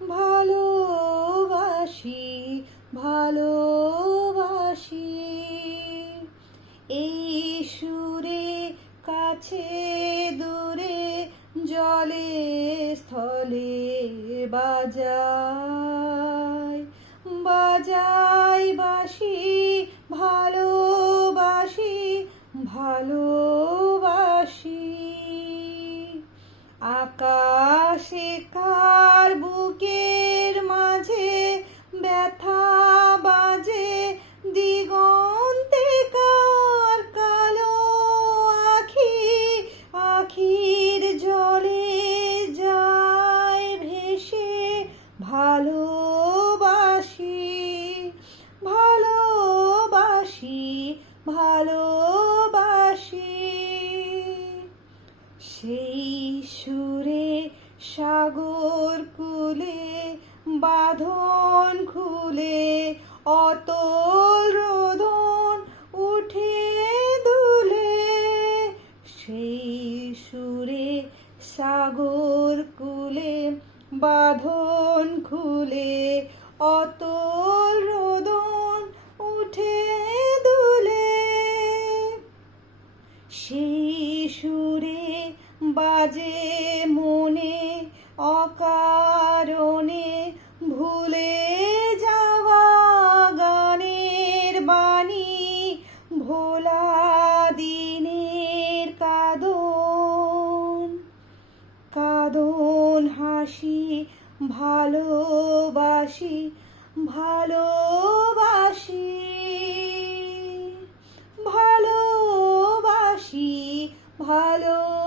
ভালোবাসি, ভালোবাসি। এই সুরে কাছে দূরে জলে স্থলে বাজাই, বাজাই বাঁশি, ভালোবাসি, ভালোবাসি। আকাশে কার বুকের মাঝে ব্যথা বাজে, দিগন্তে কার কালো আখি, আখির জলে যায় ভেসে। ভালোবাসি, ভালোবাসি, ভালোবাসি। সেই সুরে সাগর কূলে বাঁধন খুলে অতল রোদন উঠে দুলে। সেই সুরে সাগর কূলে বাঁধন খুলে অতল রোদন উঠে দুলে। সেই সুরে বাজে মনে অকারণে ভুলে যাওয়া গানের বাণী, ভোলা দিনের কাঁদন, কাঁদন হাসি। ভালোবাসি, ভালোবাসি, ভালোবাসি, ভালো।